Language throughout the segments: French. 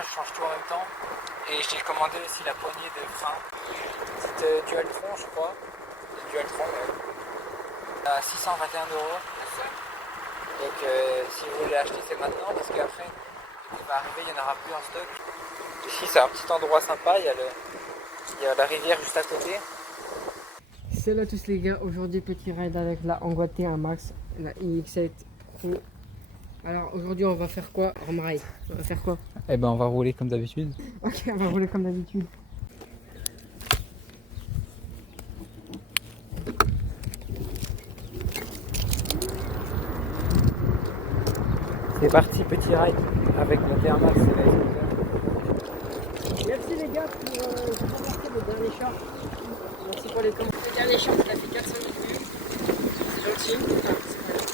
moi je change tout en même temps. Et j'ai commandé aussi la poignée de frein. C'était Dualtron je crois. Dualtron à 621 €. Donc si vous voulez l'acheter c'est maintenant parce qu'après il va arriver, il n'y en aura plus en stock. Ici c'est un petit endroit sympa, il y a la rivière juste à côté. Salut à tous les gars, aujourd'hui petit ride avec la Angua T1 Max, la iX7 Pro. Alors aujourd'hui on va faire quoi? Ride. On va faire quoi? Eh ben on va rouler comme d'habitude. Ok, on va rouler comme d'habitude. C'est parti, petit ride avec la T1 Max. Merci les gars pour le dernier short. Merci pour les commentaires. Le dernier short il a fait 400 000 vues. C'est gentil.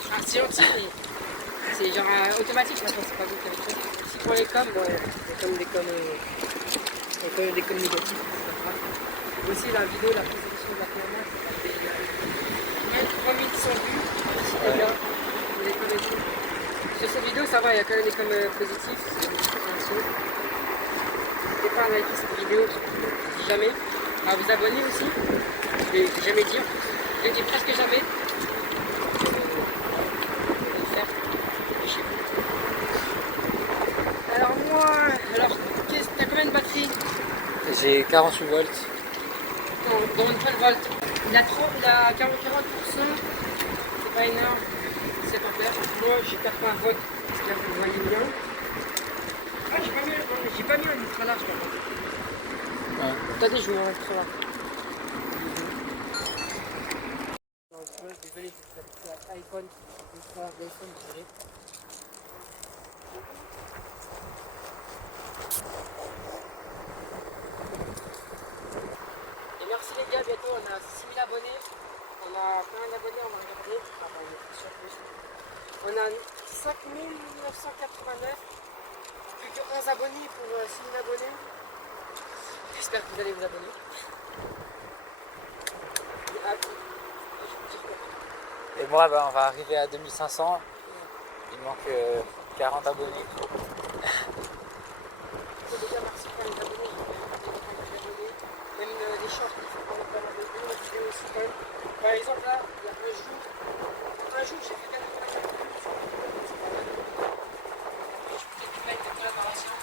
Enfin, c'est gentil mais c'est genre automatique maintenant, c'est pas vous qui avez fait. Merci pour les coms, bon, des coms négatifs. Aussi la vidéo, la présentation de la T1 Max, ça fait 3100 vues. Merci les gars, vous les connaissez. Sur cette vidéo, ça va, il y a quand même des coms positifs. N'hésitez pas à liker cette vidéo, si jamais. À vous abonner aussi. Je l'ai jamais dit. Je le dis presque jamais. Alors moi, t'as combien de batterie? J'ai 48 volts. Dans une 12 volts. Il a 40%. C'est pas énorme. C'est pas clair. Moi j'ai 80 volts. Parce que là vous voyez bien. Ah j'ai pas mis un ultra large par contre. Ouais. Attendez, je mets un ultra large. Désolé, c'est iPhone. Ultra large d'iPhone, désolé. Et merci les gars, bientôt on a 6000 abonnés. On a plein d'abonnés, on va regarder. Ah bah, on est sur plus. On a 5989. Plus que 11 abonnés pour 6000 abonnés. J'espère que vous allez vous abonner. Et moi, on va arriver à 2500. Il manque 40 abonnés. Les gars, merci pour les abonnés. Même les shorts qui font pas mal de vues, les vidéos aussi quand même. Par exemple là, il y a un jour j'ai fait 84 vues sur une vidéo, donc c'est pas mal. Je peux peut-être mettre de collaboration,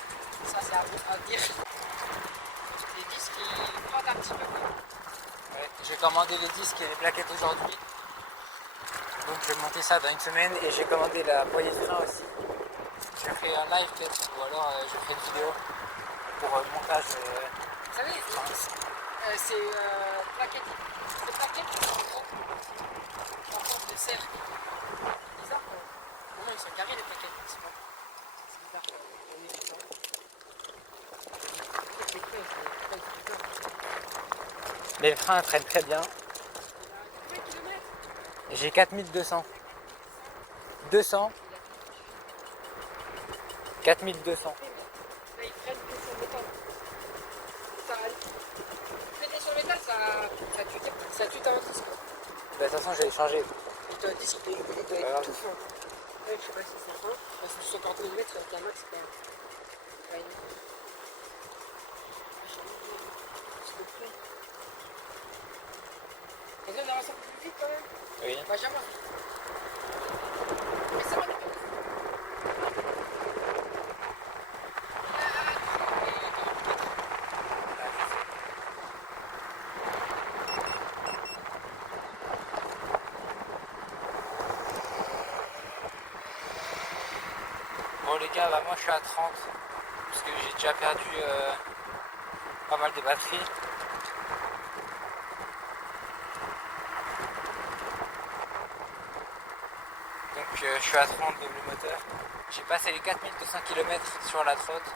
ça c'est à dire. Les disques ils froident un petit peu quoi. Ouais, j'ai commandé les disques et les plaquettes aujourd'hui. Donc je vais monter ça dans une semaine et j'ai commandé la poignée de frein aussi. Je ferai un live peut-être ou alors je ferai une vidéo pour le montage. Vous savez, c'est plaquettes. C'est plaquettes qui sont gros. En forme de cercle. C'est bizarre quoi. Non, ils sont carrés les plaquettes. C'est bizarre. On est bizarre. Les freins traînent très bien. Combien de kilomètres? J'ai 4200. 200. 4200. Là, ils prennent que sur le métal. Traiter sur le métal, ça tue ta disque. De toute façon, je vais changer. Et ton disque, il doit être tout fin. Ouais, je sais pas si c'est fin. Parce que 140 mm sur la max, c'est pas énorme. Et là, on avance un peu plus vite quand même. Oui. Benjamin. Mais ça va, les gars. Bon les gars, moi je suis à 30 parce que j'ai déjà perdu pas mal de batterie. Donc je suis à 30 double moteur. J'ai passé les 4200 km sur la trotte.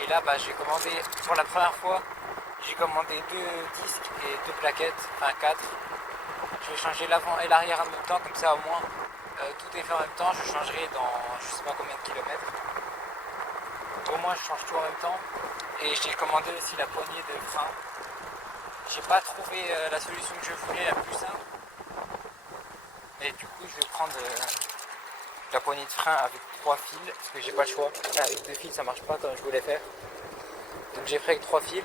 Et là j'ai commandé pour la première fois, j'ai commandé 2 disques et 2 plaquettes, enfin 4. Je vais changer l'avant et l'arrière en même temps, comme ça au moins tout est fait en même temps. Je changerai dans je sais pas combien de kilomètres. Au moins je change tout en même temps. Et j'ai commandé aussi la poignée de frein. J'ai pas trouvé la solution que je voulais la plus simple. Et du coup je vais prendre la poignée de frein avec 3 fils, parce que j'ai pas le choix. Avec 2 fils ça marche pas comme je voulais faire. Donc j'ai fait avec 3 fils.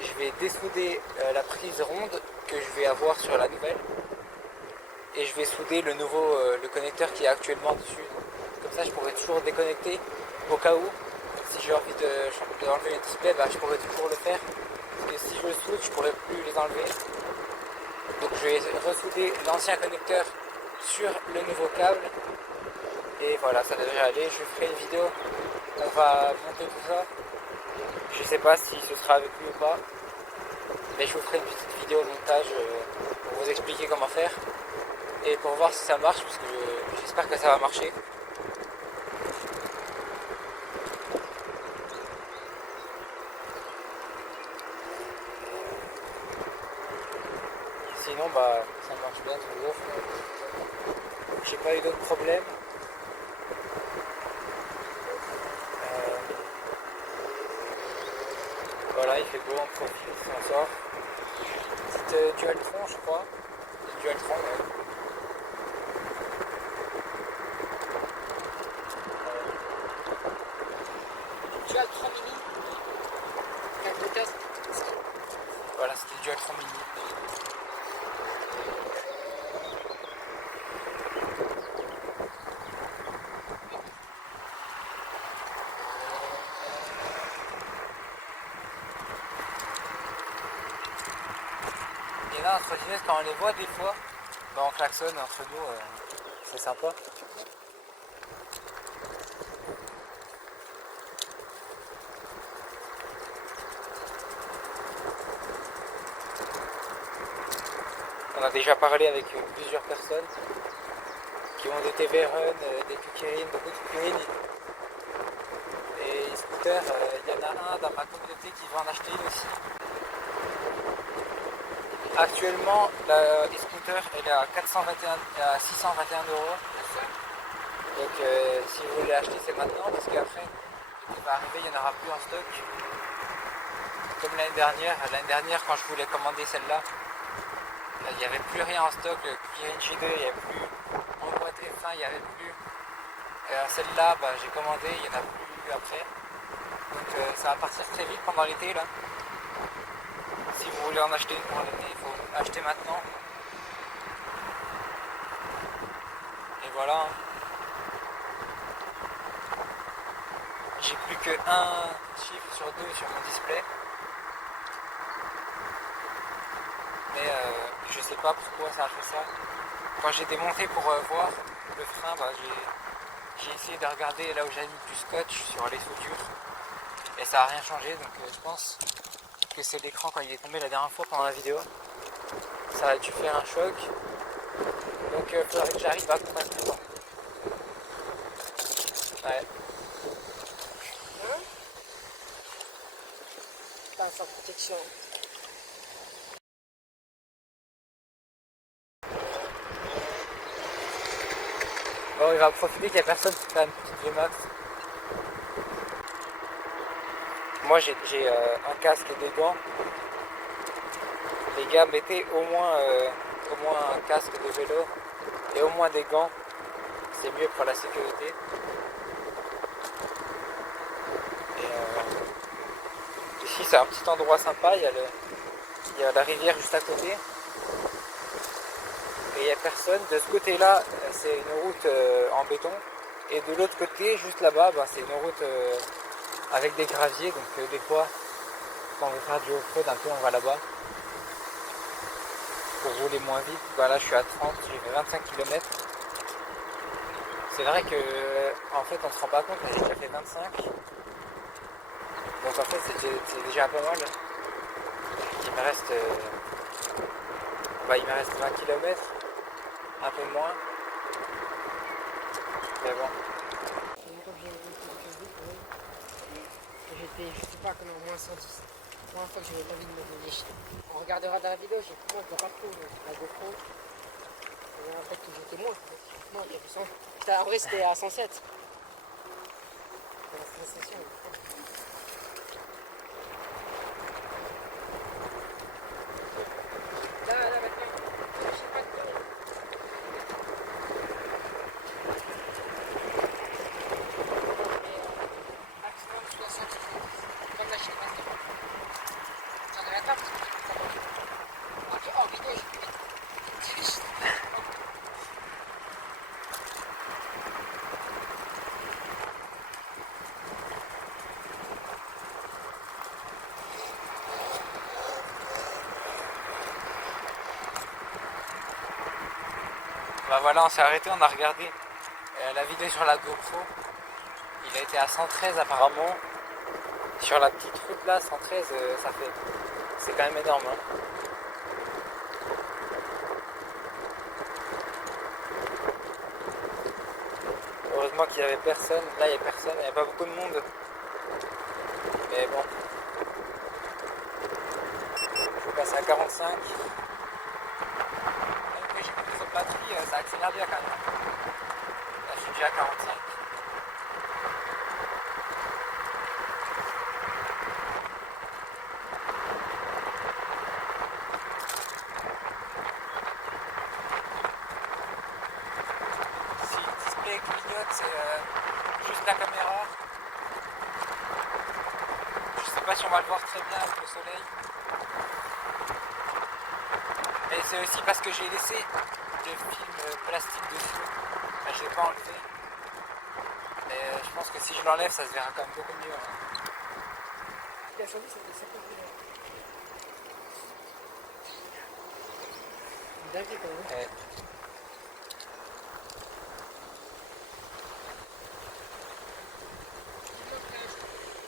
Je vais dessouder la prise ronde que je vais avoir sur la nouvelle. Et je vais souder le nouveau le connecteur qui est actuellement dessus. Comme ça je pourrai toujours déconnecter au cas où. Si j'ai envie d'enlever les displays, bah, je pourrais toujours le faire. Parce que si je le soude, je pourrais plus les enlever. Donc je vais ressouder l'ancien connecteur sur le nouveau câble. Et voilà, ça devrait aller. Je ferai une vidéo. On va monter tout ça. Je sais pas si ce sera avec lui ou pas. Mais je vous ferai une petite vidéo montage pour vous expliquer comment faire. Et pour voir si ça marche, parce que j'espère que ça va marcher. Sinon, bah, ça marche bien toujours. J'ai pas eu d'autres problèmes. Voilà, il fait beau en profil, on sort. Petite Dualtron, je crois. Une Dualtron, ouais. Dualtron mini. Avec le casque. Voilà, c'était le Dualtron mini. Et là, entre guillemets, quand on les voit des fois, bah, on klaxonne entre nous, c'est sympa. On a déjà parlé avec plusieurs personnes qui ont des TV Run, des Kukirin, beaucoup de Kukirin. Et scooters, il y en a un dans ma communauté qui va en acheter une aussi. Actuellement, la e-scooter elle est à 621 euros. Donc si vous voulez l'acheter, c'est maintenant parce qu'après, il va arriver, il n'y en aura plus en stock. Comme l'année dernière quand je voulais commander celle-là, il n'y avait plus rien en stock. Le Kirin G2, il n'y avait plus. En boîte F1, il n'y avait plus. Celle-là, bah, j'ai commandé, il n'y en a plus après. Donc ça va partir très vite pendant l'été là. Si vous voulez en acheter une pour l'été, il faut acheter maintenant. Et voilà. J'ai plus qu'un chiffre sur 2 sur mon display. Mais je sais pas pourquoi ça a fait ça. Quand j'ai démonté pour voir le frein, bah, j'ai essayé de regarder là où j'avais mis du scotch sur les soudures. Et ça n'a rien changé, donc je pense que c'est l'écran quand il est tombé la dernière fois pendant la vidéo. Ça a dû faire un choc. Donc il faudrait que j'arrive à combattre le temps. Ouais. Pas sans protection. Bon, il va profiter qu'il n'y a personne pour faire une petite Vmax. Moi j'ai un casque et des gants. Les gars, mettez au moins un casque de vélo et au moins des gants. C'est mieux pour la sécurité. Et ici c'est un petit endroit sympa, il y a la rivière juste à côté. Et il n'y a personne. De ce côté-là, c'est une route en béton. Et de l'autre côté, juste là-bas, ben, c'est une route avec des graviers. Donc des fois, quand on veut faire du off-road un peu, on va là-bas. Pour rouler moins vite. Ben, là, je suis à 30, j'ai fait 25 km. C'est vrai que en fait, on se rend pas compte, mais j'ai déjà fait 25. Donc en fait, c'est déjà pas mal. Il me reste 20 km. Un peu moins. Mais bon. J'étais, je sais pas, comme au moins 110. La première fois que j'avais pas envie de me donner. On regardera dans la vidéo, j'ai pris moi, je vois pas trop la GoPro. Et en fait, j'étais moins. Moi, il y avait 100. En vrai, c'était à 107. C'est la sensation. Là, maintenant, je sais pas de Bah voilà, on s'est arrêté, on a regardé la vidéo sur la GoPro. Il a été à 113 apparemment. Sur la petite route là, 113, ça fait. C'est quand même énorme. Hein. Heureusement qu'il n'y avait personne. Là, il n'y a personne, il n'y a pas beaucoup de monde. Mais bon. Je vais passer à 45. Même que j'ai plus de batterie, ça accélère bien quand même. Là, je suis déjà à 45. Si le display clignote, c'est juste la caméra. Je sais pas si on va le voir très bien avec le soleil. Et c'est aussi parce que j'ai laissé le film plastique dessus. Enfin, je l'ai pas enlevé. Mais je pense que si je l'enlève, ça se verra quand même beaucoup mieux. Hein. L'incendie, c'était 50 km. Dingue quand même. Ouais.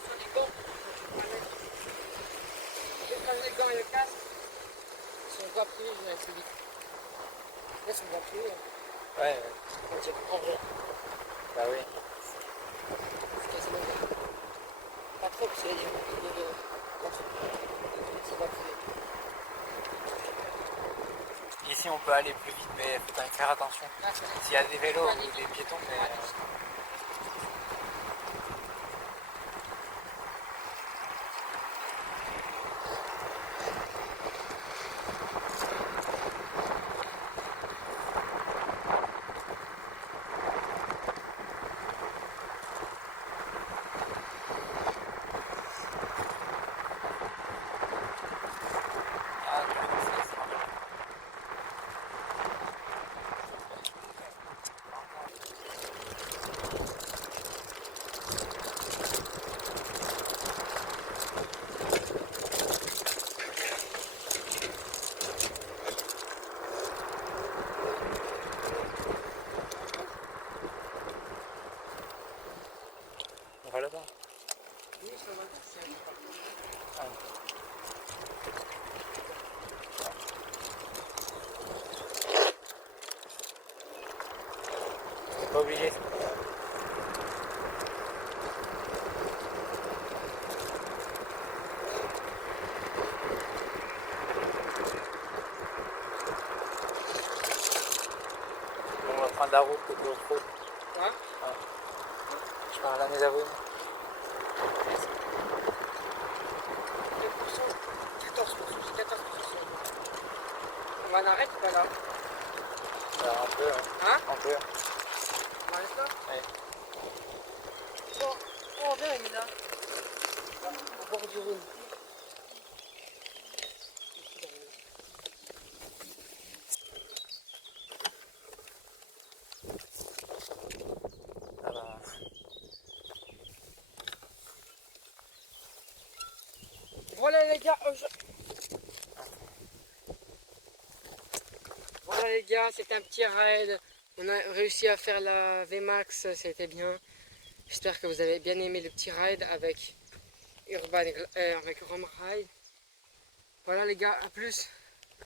Sur les gants, quand les gants et le casque, sur le doigt privé, je vais aller plus vite. Là, sur le doigt privé, Ouais, on dirait en vrai. bah oui. C'est quasiment vrai. Pas trop, parce qu'il y a des gens qui doivent. C'est le doigt privé. Ici, on peut aller plus vite, mais il faut quand même faire attention. Là, c'est S'il y a des vélos ou des piétons, mais. Ah, c'est on va là-bas. Oui, ça va, c'est un peu. Pas obligé. On va prendre la route de l'autre route. Quoi? Je parle à mes avoués. 14%, c'est 14%. On va en arrêter pas là. Un peu, hein. Hein? Un peu. On arrête là? Ouais. Bon, on vient, il est là. Au bord du Rhône. Ça va. Voilà les gars, voilà les gars, c'était un petit raid. On a réussi à faire la VMAX, c'était bien. J'espère que vous avez bien aimé le petit raid avec avec Rome Ride. Voilà les gars, à plus.